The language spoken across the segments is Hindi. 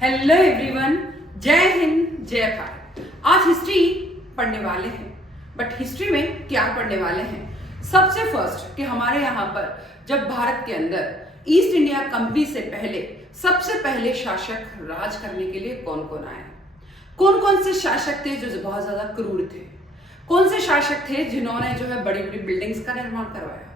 हेलो एवरीवन, जय हिंद जय भारत। आज हिस्ट्री पढ़ने वाले हैं, बट हिस्ट्री में क्या पढ़ने वाले हैं? सबसे फर्स्ट कि हमारे यहाँ पर जब भारत के अंदर ईस्ट इंडिया कंपनी से पहले सबसे पहले शासक राज करने के लिए कौन कौन आए, कौन कौन से शासक थे जो बहुत ज्यादा क्रूर थे, कौन से शासक थे जिन्होंने जो है बड़ी बड़ी बिल्डिंग्स का निर्माण करवाया,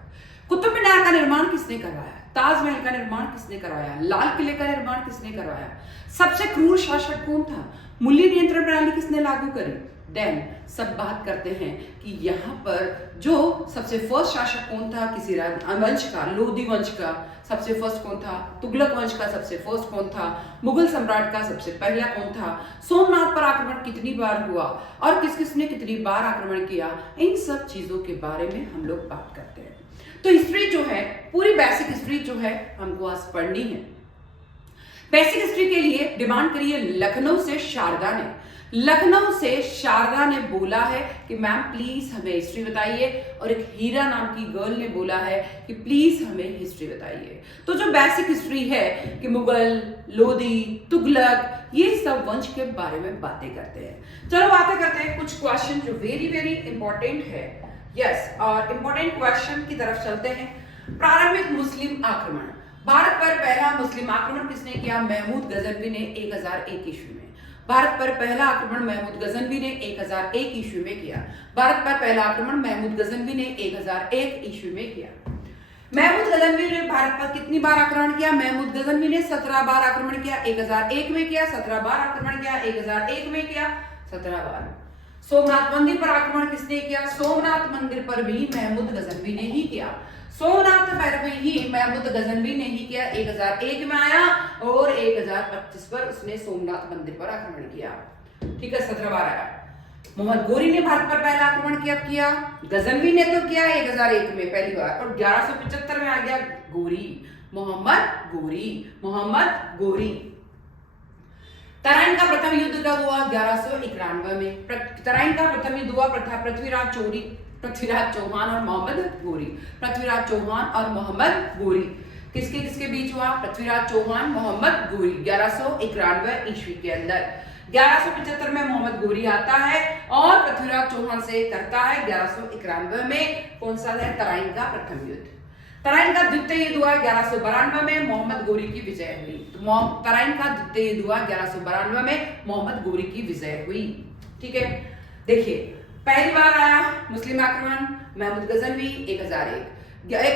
कुतुब मीनार का निर्माण किसने करवाया, ताजमहल का निर्माण किसने करवाया, लाल किले का निर्माण किसने करवाया, सबसे क्रूर शासक कौन था, मूल्य नियंत्रण प्रणाली किसने लागू करी। देन सब बात करते हैं कि यहाँ पर जो सबसे फर्स्ट शासक कौन था, किसी वंश का, लोधी वंश का सबसे फर्स्ट कौन था, तुगलक वंश का सबसे फर्स्ट कौन था, मुगल सम्राट का सबसे पहला कौन था, सोमनाथ पर आक्रमण कितनी बार हुआ और किस किसने कितनी बार आक्रमण किया, इन सब चीजों के बारे में हम लोग बात करते हैं। तो हिस्ट्री जो है, पूरी बेसिक हिस्ट्री जो है हमको आज पढ़नी है। बेसिक हिस्ट्री के लिए डिमांड करी है लखनऊ से शारदा ने। लखनऊ से शारदा ने बोला है कि मैम प्लीज हमें हिस्ट्री बताइए, और एक हीरा नाम की गर्ल ने बोला है कि प्लीज हमें हिस्ट्री बताइए। तो जो बेसिक हिस्ट्री है कि मुगल, लोधी, तुगलक, ये सब वंश के बारे में बातें करते हैं। चलो बातें करते हैं कुछ क्वेश्चन जो वेरी वेरी इंपॉर्टेंट है। यस, और इंपॉर्टेंट क्वेश्चन की तरफ चलते हैं। प्रारंभिक मुस्लिम आक्रमण, भारत पर पहला मुस्लिम आक्रमण किसने किया? महमूद गजनवी ने 1001 ईस्वी में। भारत पर पहला आक्रमण महमूद गजनवी ने 1001 ईस्वी में किया। भारत पर पहला आक्रमण महमूद गजनवी ने 1001 ईस्वी में किया। महमूद गजनवी ने भारत पर कितनी बार आक्रमण किया? महमूद गजनवी ने 17 बार आक्रमण किया। 1001 में किया, 17 बार आक्रमण किया, 1001 में किया, 17 बार। सोमनाथ मंदिर पर आक्रमण किसने किया? सोमनाथ मंदिर पर भी महमूद गजनवी ने ही किया। सोमनाथ पर भी महमूद गजनवी ने ही किया। 1001 में आया और 1025 पर उसने सोमनाथ मंदिर पर आक्रमण किया। ठीक है, 17 बार आया। मोहम्मद गोरी ने भारत पर पहला आक्रमण किया। गजनवी ने तो किया 1001 में पहली बार, और 1175 में आ गया गोरी, मोहम्मद गोरी। तराइन का प्रथम युद्ध कब हुआ? 1191 में। तराइन का प्रथम युद्ध हुआ पृथ्वीराज चौहान और मोहम्मद गोरी। पृथ्वीराज चौहान और मोहम्मद गोरी किसके किसके बीच हुआ? पृथ्वीराज चौहान, मोहम्मद गोरी, 1191 ईस्वी के अंदर। 1175 में मोहम्मद गोरी आता है और पृथ्वीराज चौहान से करता है 1191 में कौन सा है? तराइन का प्रथम युद्ध। तराइन का द्वितीय युद्ध हुआ 1192 में, मोहम्मद गोरी की विजय हुई। तो तराइन का द्वितीय युद्ध हुआ 1192 में, मोहम्मद गोरी की विजय हुई। ठीक है, देखिए पहली बार आया मुस्लिम आक्रमण महमूद गजनवी 1001,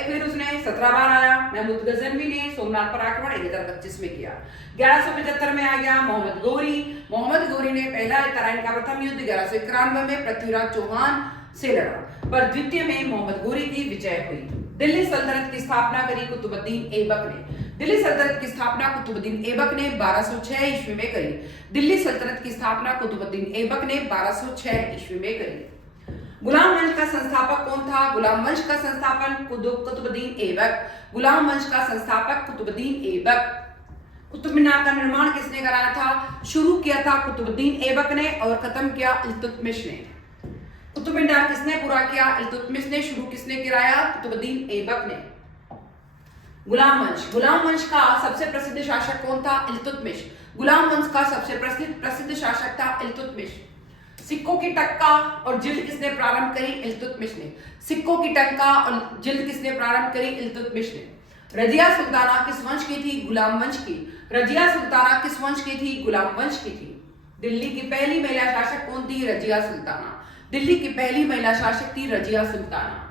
फिर उसने 17 बार आया महमूद गजनवी ने सोमनाथ पर आक्रमण 1025 में किया। 1175 में आ गया मोहम्मद गोरी ने पहला तराइन का प्रथम युद्ध 1191 में पृथ्वीराज चौहान से लड़ा, पर द्वितीय में मोहम्मद गोरी की विजय हुई। दिल्ली सल्तनत की स्थापना करी कुतुबुद्दीन ऐबक ने। दिल्ली सल्तनत की स्थापना कुतुबुद्दीन ऐबक ने 1206 ईस्वी में करी। दिल्ली सल्तनत की स्थापना कुतुबुद्दीन ऐबक ने 1206 ईस्वी में करी। गुलाम वंश का संस्थापक कौन था? गुलाम वंश का संस्थापक कुतुबुद्दीन ऐबक। गुलाम वंश का संस्थापक कुतुबुद्दीन ऐबक। कुतुब मीनार का निर्माण किसने कराया था? शुरू किया था कुतुबुद्दीन ऐबक ने और खत्म किया इल्तुतमिश ने। कुतुब मीनार किसने पूरा किया? इल्तुतमिश ने। शुरू किसने कराया? कुतुबुद्दीन ऐबक ने। गुलाम वंश का सबसे प्रसिद्ध शासक कौन था? इल्तुतमिश। गुलाम वंश का सबसे प्रसिद्ध शासक था इल्तुतमिश। सिक्कों की टक्का और जिल्द किसने प्रारंभ करी? इल्तुतमिश ने। सिक्कों की टक्का और जिल्द किसने प्रारंभ करी? इल्तुतमिश ने। रजिया सुल्ताना किस वंश की थी? गुलाम वंश की। रजिया सुल्ताना किस वंश की थी? गुलाम वंश की थी। दिल्ली की पहली महिला शासक कौन थी? रजिया सुल्ताना। दिल्ली की पहली महिला शासक थी रजिया सुल्ताना।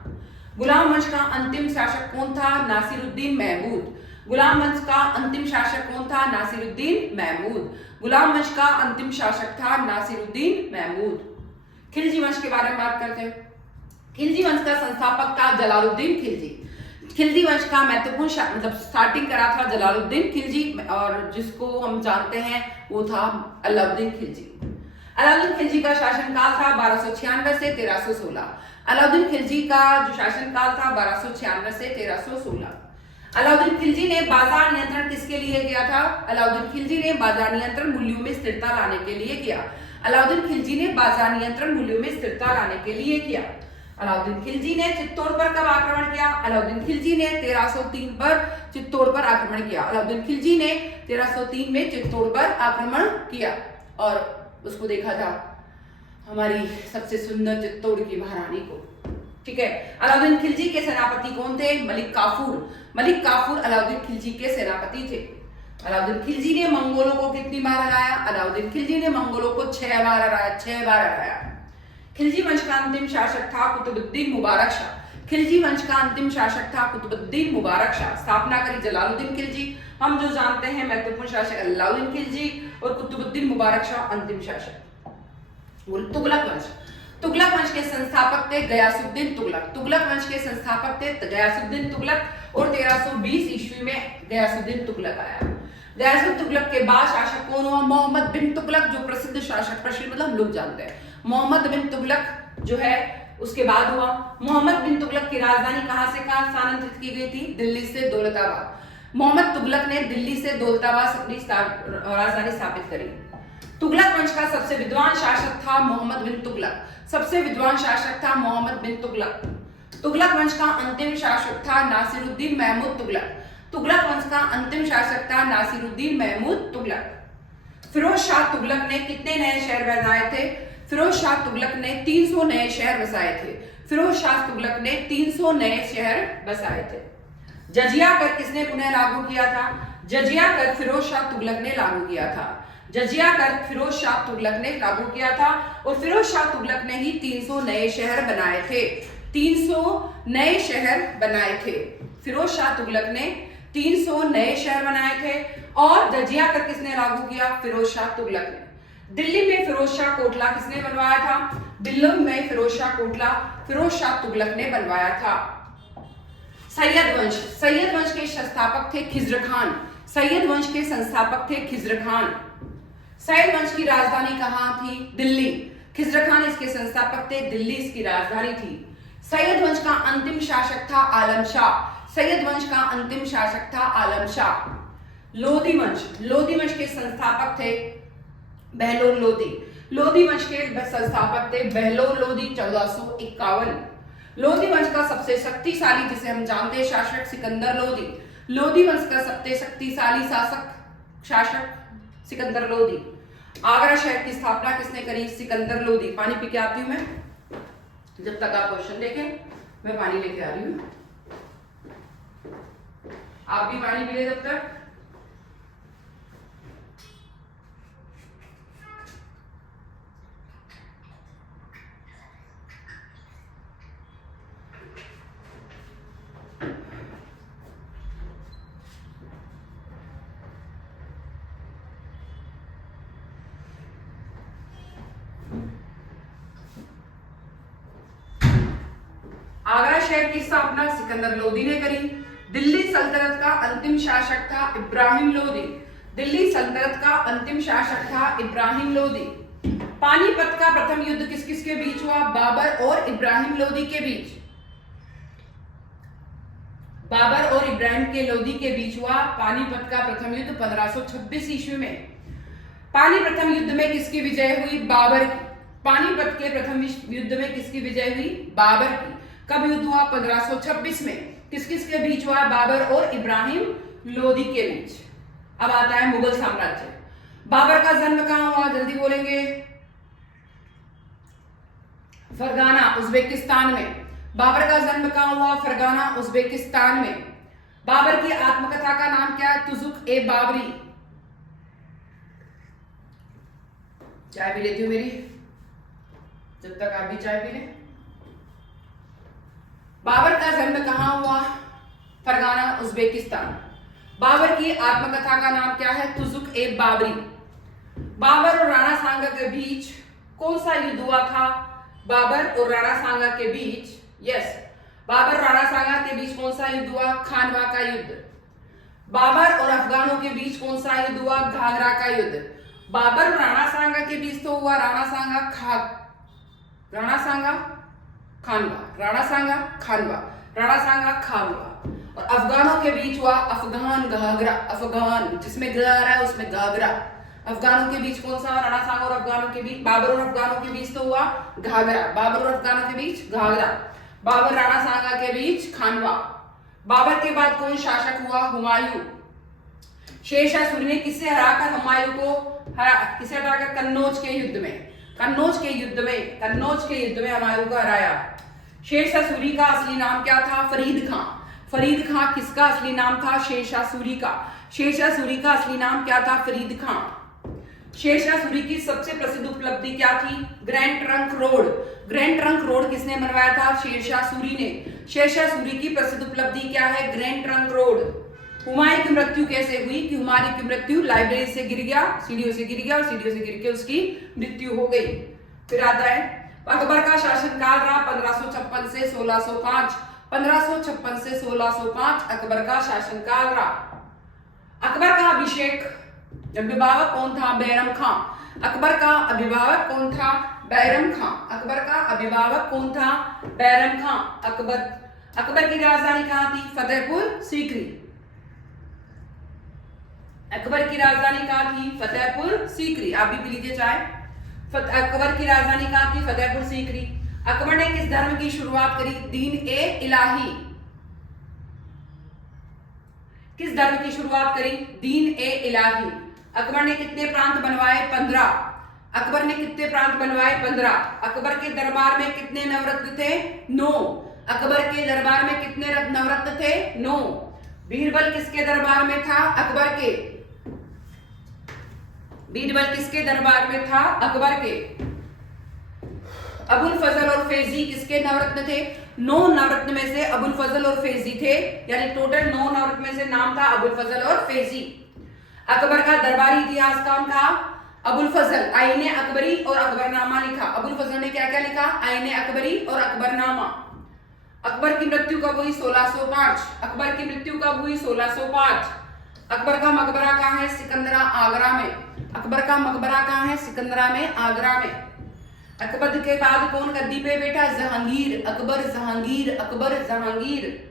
गुलाम वंश का अंतिम शासक कौन था? नासिरुद्दीन महमूद। गुलाम वंश का अंतिम शासक कौन था? नासिरुद्दीन महमूद। गुलाम वंश का अंतिम शासक था नासिरुद्दीन महमूद। खिलजी वंश के बारे में बात करते हैं। खिलजी वंश का संस्थापक था जलालुद्दीन खिलजी। खिलजी वंश का महत्वपूर्ण मतलब स्टार्टिंग करा था जलालुद्दीन खिलजी, और जिसको हम जानते हैं वो था अलाउद्दीन खिलजी। अलाउद्दीन खिलजी का शासनकाल था 1296 से 1316। अलाउद्दीन खिलजी का जो शासनकाल था 1296 से 1316। अलाउद्दीन खिलजी ने बाजार नियंत्रण किसके लिए किया था? अलाउद्दीन खिलजी ने बाजार नियंत्रण मूल्यों में स्थिरता लाने के लिए किया। अलाउद्दीन खिलजी ने बाजार नियंत्रण मूल्यों में स्थिरता लाने के लिए किया। अलाउद्दीन खिलजी ने चित्तौड़ पर कब आक्रमण किया? अलाउद्दीन खिलजी ने 1303 पर चित्तौड़ पर आक्रमण किया। अलाउद्दीन खिलजी ने 1303 में चित्तौड़ पर आक्रमण किया और उसको देखा था हमारी सबसे सुंदर चित्तौड़ की महारानी को। ठीक है, अलाउद्दीन खिलजी के सेनापति कौन थे? मलिक काफूर। मलिक काफूर अलाउद्दीन खिलजी के सेनापति थे। अलाउद्दीन खिलजी ने मंगोलों को कितनी बार हराया? अलाउद्दीन खिलजी ने मंगोलों को 6 बार हराया, 6 बार हराया। खिलजी वंश का अंतिम शासक था कुतुबुद्दीन मुबारक शाह। खिलजी वंश का अंतिम शासक था कुतुबुद्दीन मुबारक शाह। स्थापना करी जलालुद्दीन खिलजी। हम जो जानते हैं महत्वपूर्ण शासक अलाउद्दीन खिलजी और कुतुबुद्दीन मुबारक शाह अंतिम शासक। तुगलक वंश। तुगलक वंश के संस्थापक थे गयासुद्दीन तुगलक। तुगलक वंश के संस्थापक थे गयासुद्दीन तुगलक और 1320 ईस्वी में गयासुद्दीन तुगलक आया। गयासुद्दीन तुगलक के बाद शासक कौन हुआ? मोहम्मद बिन तुगलक, जो प्रसिद्ध शासक, प्रसिद्ध मतलब हम लोग जानते हैं। मोहम्मद बिन तुगलक जो है उसके बाद हुआ। मोहम्मद बिन तुगलक की राजधानी कहां से कहां स्थानांतरित की गई थी? दिल्ली से दौलताबाद। मोहम्मद तुगलक ने दिल्ली से दौलताबाद अपनी राजधानी स्थापित करी। तुगलक वंश का सबसे विद्वान शासक था मोहम्मद बिन तुगलक। सबसे विद्वान शासक था मोहम्मद बिन तुगलक। तुगलक वंश का अंतिम शासक था नासिरुद्दीन महमूद तुगलक। तुगलक वंश का अंतिम शासक था नासिरुद्दीन महमूद तुगलक। फिरोज शाह तुगलक ने कितने नए शहर बनाए थे? फिरोज शाह तुगलक ने 300 नए शहर बसाए थे। फिरोज शाह तुगलक ने 300 नए शहर बसाए थे। जजिया कर किसने पुनः लागू किया था? जजिया कर फिरोज शाह तुगलक ने लागू किया था। जजिया कर फिरोज शाह तुगलक ने लागू किया था और फिरोज शाह तुगलक ने ही 300 नए शहर बनाए थे। 300 नए शहर बनाए थे। फिरोज शाह तुगलक ने 300 नए शहर बनाए थे और जजिया कर किसने लागू किया? फिरोज शाह तुगलक ने। दिल्ली में फिरोज शाह कोटला किसने बनवाया था? दिल्ली में फिरोज शाह कोटला फिरोज शाह तुगलक ने बनवाया था। सैयद वंश। सैयद वंश के संस्थापक थे खिज्र खान। सैयद वंश के संस्थापक थे खिज्र खान। सैयद वंश की राजधानी कहां थी? दिल्ली। खिज्र खान इसके संस्थापक थे, दिल्ली इसकी राजधानी थी। सैयद वंश का अंतिम शासक था आलम शाह। सैयद वंश का अंतिम शासक था आलम शाह। लोधी वंश। लोधी वंश के संस्थापक थे बहलोल लोधी। लोधी वंश के संस्थापक थे बहलोल लोधी 1451। लोधी वंश का सबसे शक्तिशाली जिसे हम जानते हैं शासक सिकंदर लोधी। लोधी वंश का सबसे शक्तिशाली शासक सिकंदर लोधी। आगरा शहर की स्थापना किसने करी? सिकंदर लोधी। पानी पी के आती हूं मैं, जब तक आप क्वेश्चन देखें मैं पानी लेके आ रही हूं। आप भी पानी पी ले जब तक। आगरा शहर की स्थापना सिकंदर लोधी ने करी। दिल्ली सल्तनत का अंतिम शासक था इब्राहिम लोधी। दिल्ली सल्तनत का अंतिम शासक था इब्राहिम लोधी। पानीपत का प्रथम युद्ध किस किस के बीच हुआ? बाबर और इब्राहिम लोधी के बीच। बाबर और इब्राहिम के लोधी के बीच हुआ पानीपत का प्रथम युद्ध 1526 ईस्वी में। प्रथम युद्ध में किसकी विजय हुई? बाबर की। पानीपत के प्रथम युद्ध में किसकी विजय हुई? बाबर की। कब युद्ध हुआ? 1526 में। किस किस के बीच हुआ? बाबर और इब्राहिम लोधी के बीच। अब आता है मुगल साम्राज्य। बाबर का जन्म कहां हुआ? जल्दी बोलेंगे। फरगाना उज्बेकिस्तान में। बाबर का जन्म कहां हुआ? फरगाना उज्बेकिस्तान में। बाबर की आत्मकथा का नाम क्या है? तुजुक ए बाबरी। चाय पी लेती हूँ मेरी, जब तक आप भी चाय पी लें। बाबर का जन्म कहां हुआ? Fergana Uzbekistan. बाबर की आत्मकथा का नाम क्या है? तुजुक ए बाबरी। बाबर और राणा सांगा के बीच कौन सा युद्ध हुआ था? बाबर और राणा सांगा के बीच, यस, बाबर राणा सांगा के बीच कौन सा युद्ध हुआ? खानवा का युद्ध। बाबर और अफगानों के बीच कौन सा युद्ध हुआ? घाघरा का युद्ध। बाबर और राणा सांगा के बीच तो हुआ राणा सांगा खानवा, राणा सांगा खानवा। और अफगानों के बीच हुआ अफगान घाघरा। अफगान जिसमें ग आ रहा है उसमें घाघरा। अफगानों के बीच कौन सा, राणा सांगा और अफगानों के बीच, बाबर और अफगानों के बीच तो हुआ घाघरा, बाबर और अफगानों के बीच घाघरा, बाबर राणा सांगा के बीच खानवा। बाबर के बाद कौन शासक हुआ, हुमायूं। शेरशाह सूरी ने किससे हराकर हुमायूं को किसे हराकर, कन्नौज के युद्ध में, कन्नौज के युद्ध में हुमायूं को हराया। शेरशाह सूरी का असली नाम क्या था, फरीद खां। फरीद खां किसका असली नाम था, शेरशाह सूरी का। शेरशाह सूरी का असली नाम क्या था, फरीद खां। शेरशाह सूरी की सबसे प्रसिद्ध उपलब्धि क्या थी, grand trunk road. Grand trunk road किसने बनवाया था, शेरशाह सूरी ने। शेरशाह सूरी की प्रसिद्ध उपलब्धि क्या है, ग्रैंड ट्रंक रोड। हुमायूं की मृत्यु कैसे हुई, कि हुमायूं की मृत्यु लाइब्रेरी से गिर गया, सीढ़ियों से गिर गया और सीढ़ियों से गिर के उसकी मृत्यु हो गई। फिर आता है अकबर का शासनकाल रहा 1556 से 1605, 1556 से 1605 अकबर का शासनकाल रहा। अकबर का अभिभावक कौन था, बैरम खां। अकबर का अभिभावक कौन था, बैरम खां। अकबर का अभिभावक कौन था, बैरम खां। अकबर की राजधानी कहां थी, फतेहपुर सीकरी। अकबर की राजधानी कहां थी, फतेहपुर सीकरी। आप भी पी लीजिए चाय। अकबर की राजधानी कहां थी, फतेहपुर सीकरी। अकबर ने किस धर्म की शुरुआत करी, दीन ए इलाही। किस धर्म की शुरुआत करी, दीन ए इलाही। अकबर ने कितने प्रांत बनवाए, 15। अकबर ने कितने प्रांत बनवाए, 15। अकबर के दरबार में कितने नवरत्न थे, 9। अकबर के दरबार में कितने नवरत्न थे, 9। बीरबल किसके दरबार में था, अकबर के। बीरबल किसके दरबार में था, अकबर के। अबुल फजल और फैजी किसके नवरत्न थे, 9 नवरत्न में से अबुल फजल और फैजी थे, यानी टोटल 9 नवरत्न में से नाम था अबुल फजल और फैजी। अकबर का दरबारी इतिहास कौन था, अबुल फजल। आईने अकबरी और अकबरनामा लिखा। अबुल फजल ने क्या क्या लिखा, आईने अकबरी और अकबरनामा। अकबर की मृत्यु कब हुई, 1605। अकबर की मृत्यु कब हुई, 1605। अकबर का मकबरा कहाँ है, सिकंदरा, आगरा में। अकबर का मकबरा कहाँ है, सिकंदरा में, आगरा में। अकबर के बाद कौन गद्दी पे बैठा, जहांगीर। अकबर जहांगीर, अकबर जहांगीर।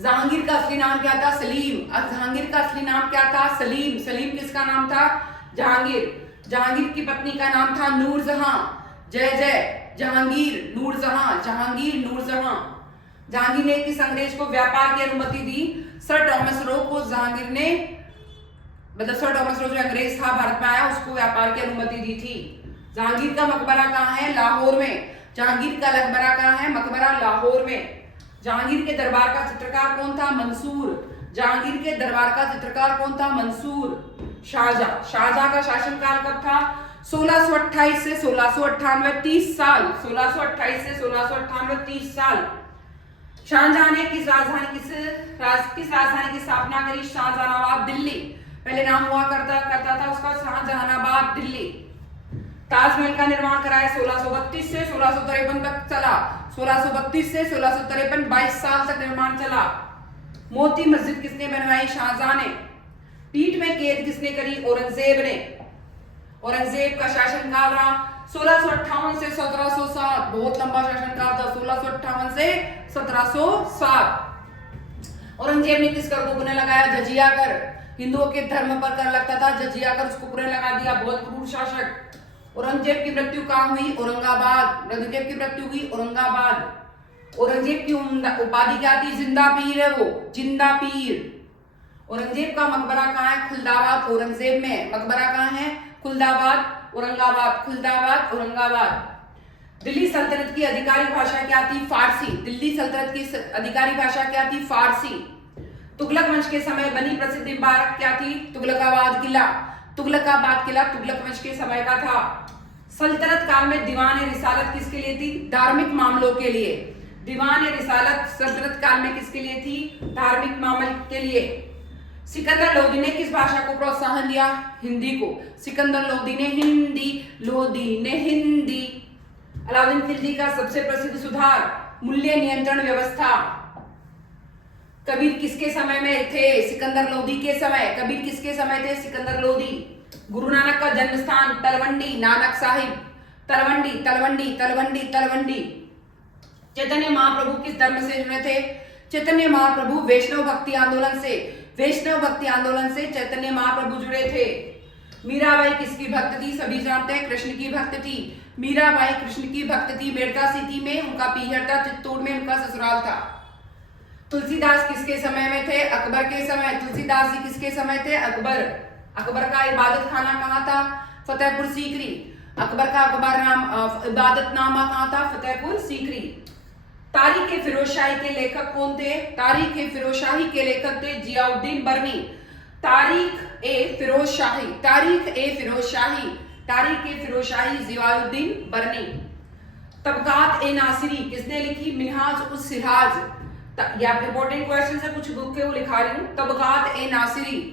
जहांगीर का असली नाम क्या था, सलीम। जहांगीर का असली नाम क्या था, सलीम। सलीम किसका नाम था, जहांगीर। जहांगीर की पत्नी का नाम था नूरजहां। जय जय जहांगीर, नूरजहां, जहांगीर, नूरजहां। जहांगीर ने किस अंग्रेज को व्यापार की अनुमति दी, सर टॉमस रो को जहांगीर ने, मतलब सर टॉमस रो जो अंग्रेज था भारत में आया, उसको व्यापार की अनुमति दी थी। जहांगीर का मकबरा कहाँ है, लाहौर में। जहांगीर का मकबरा कहाँ है, मकबरा लाहौर में। जहांगीर के दरबार का चित्रकार कौन था, मंसूर। जहांगीर के दरबार का चित्रकार कौन था, मंसूर। शाहजहां। शाहजहां का शासनकाल कब था, 1628 से 1698, 30 साल। 1628 से 1698, 30 साल। शाहजहां ने किस राजधानी की स्थापना करी, शाहजहानाबाद, दिल्ली। पहले नाम हुआ करता था उसका शाहजहानाबाद, दिल्ली। ताजमहल का निर्माण कराया 1632 से 1653 तक चला। 1632 से 1653, 22 साल तक निर्माण चला। मोती मस्जिद किसने बनवाई, शाहजहां ने। पीठ में कैद किसने करी, औरंगजेब ने। औरंगजेब का शासनकाल रहा 1658 से 1707, बहुत लंबा शासनकाल था, 1658 से 1707। औरंगजेब ने किस कर को पुनः लगाया, जजिया कर। हिंदुओं के धर्म पर कर लगता था, जजिया कर उसको पुनः लगा दिया, बहुत क्रूर शासक। औरंगजेब की मृत्यु कहाँ हुई, औरंगाबाद। औरंगजेब की मृत्यु हुई औरंगाबाद। औरंगजेब की उपाधि क्या थी, जिंदा पीर है वो, जिंदा पीर। औरंगजेब का मकबरा कहाँ है, खुलदाबाद, औरंगजेब में। मकबरा कहाँ है, खुलदाबाद, औरंगाबाद, खुलदाबाद, औरंगाबाद। दिल्ली सल्तनत की आधिकारिक भाषा क्या थी, फारसी। दिल्ली सल्तनत की आधिकारिक भाषा क्या थी, फारसी। तुगलक वंश के समय बनी प्रसिद्ध इमारत क्या थी, तुगलकाबाद किला। तुगलकाबाद किला तुगलक वंश के समय का था। सल्तनत काल में दीवान रिसालत किसके लिए थी, धार्मिक मामलों के लिए। दीवान रिसालत सल्तनत काल में किसके लिए थी, धार्मिक मामले के लिए। सिकंदर लोदी ने किस भाषा को प्रोत्साहन दिया, हिंदी को। सिकंदर लोदी ने हिंदी। अलाउद्दीन खिलजी का सबसे प्रसिद्ध सुधार, मूल्य नियंत्रण व्यवस्था। कबीर किसके समय में थे, सिकंदर लोदी के समय। कबीर किसके समय थे, सिकंदर लोदी। गुरु नानक का जन्म स्थान तलवंडी, नानक साहिब, तलवंडी, तलवंडी, तलवंडी, तलवंडी। चैतन्य महाप्रभु किस धर्म से जुड़े थे, चैतन्य महाप्रभु वैष्णव भक्ति आंदोलन से। वैष्णव भक्ति आंदोलन से चैतन्य महाप्रभु जुड़े थे। मीराबाई किसकी भक्त थी? सभी जानते हैं कृष्ण की भक्त थी। मीराबाई कृष्ण की भक्त थी। मेड़ता सिटी में उनका पीहर था, चित्तौड़ में उनका ससुराल था। तुलसीदास किसके समय में थे? अकबर के समय। तुलसीदास जी किसके समय थे? अकबर। अकबर का इबादत खाना कहाँ था? फतेहपुर सीकरी। अकबर का इबादत नामा कहाँ था? फतेहपुर सीकरी। तारीख ए फिरोजशाही के लेखक कौन थे? तारीख ए फिरोजशाही के लेखक थे जियाउद्दीन बर्नी। तारीख ए फिरोजशाही जियाउद्दीन बर्नी। तबकात ए नासिरी किसने लिखी? मिनहाज उस सिराज। या इंपॉर्टेंट क्वेश्चन है, कुछ बुक के वो लिखा रही हूँ। तबकात ए नासिरी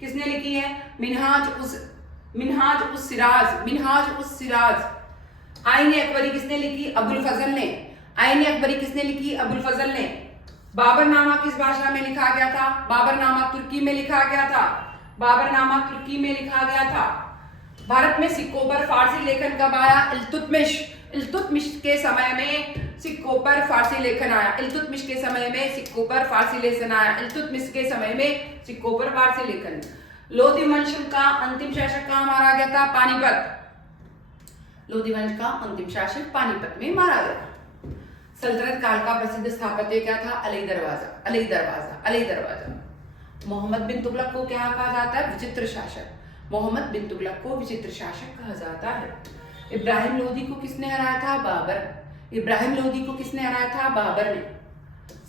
किसने लिखी है? मिनहाज उस सिराज। आईन अकबरी किसने लिखी? अबुल फजल ने। आईन अकबरी किसने लिखी? अबुल फजल ने। बाबरनामा किस भाषा में लिखा गया था? बाबरनामा तुर्की में लिखा गया था। भारत में सिक्कों पर फारसी लेखन कब आया? इल्तुतमिश के समय में सिक्कों पर फारसी लेखन आया। इल्तुतमिश के समय में सिक्कों पर फारसी लेखन। लोधी वंश का अंतिम शासक कहाँ मारा गया था? पानीपत। लोधी वंश का अंतिम शासक पानीपत में मारा गया। सल्तनत काल का प्रसिद्ध स्थापत्य क्या था? अली दरवाजा। मोहम्मद बिन तुगलक को क्या कहा जाता है? विचित्र शासक। मोहम्मद बिन तुगलक को विचित्र शासक कहा जाता है। इब्राहिम लोधी को किसने हराया था? बाबर ने।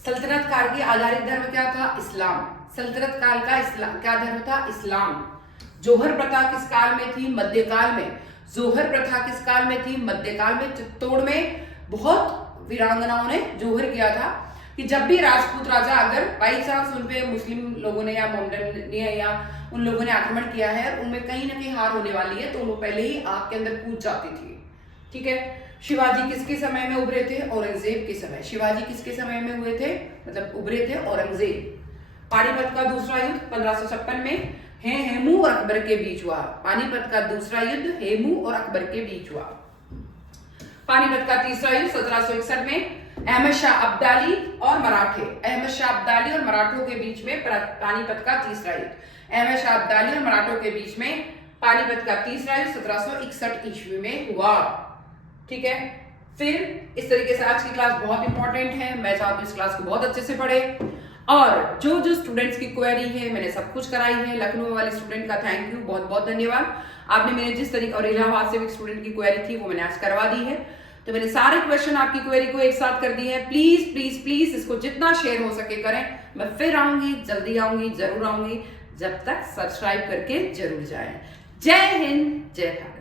सल्तनत काल की आधारित धर्म क्या था? इस्लाम। सल्तनत काल का क्या धर्म था? इस्लाम। जोहर प्रथा किस काल में थी? मध्यकाल में। चित्तौड़ में बहुत वीरांगनाओं ने जोहर किया था कि जब भी राजपूत राजा अगर बाई चांस उन पे मुस्लिम लोगों ने या मोमडन ने या उन लोगों ने आक्रमण किया है और उनमें कहीं ना कहीं हार होने वाली है, तो वो पहले ही आग के अंदर कूद जाती थी। ठीक है। शिवाजी किसके समय में उभरे थे? औरंगजेब के समय। शिवाजी किसके समय में हुए थे? मतलब उभरे थे औरंगजेब। पानीपत का दूसरा युद्ध 1556 में हेमू और अकबर के बीच हुआ। पानीपत का दूसरा युद्ध हेमू और अकबर के बीच हुआ। पानीपत का तीसरा युद्ध 1761 में अहमद शाह अब्दाली और मराठों के बीच में पानीपत का तीसरा युद्ध। अहमद शाह अब्दाली और मराठों के बीच में पानीपत का तीसरा युद्ध 1761 ईस्वी में हुआ। ठीक है। फिर इस तरीके से आज की क्लास बहुत इंपॉर्टेंट है। मैं चाहती हूँ इस क्लास को बहुत अच्छे से पढ़े और जो स्टूडेंट्स की क्वेरी है मैंने सब कुछ कराई है। लखनऊ वाले स्टूडेंट का थैंक यू, बहुत बहुत धन्यवाद। आपने मैंने जिस तरीके और इलाहाबाद से भी स्टूडेंट की क्वेरी थी वो मैंने आज करवा दी है। तो मैंने सारे क्वेश्चन आपकी क्वेरी को एक साथ कर दी है। प्लीज प्लीज प्लीज इसको जितना शेयर हो सके करें। मैं फिर आऊंगी, जल्दी आऊंगी, जरूर आऊंगी। जब तक सब्सक्राइब करके जरूर जाएं। जय हिंद, जय भारत।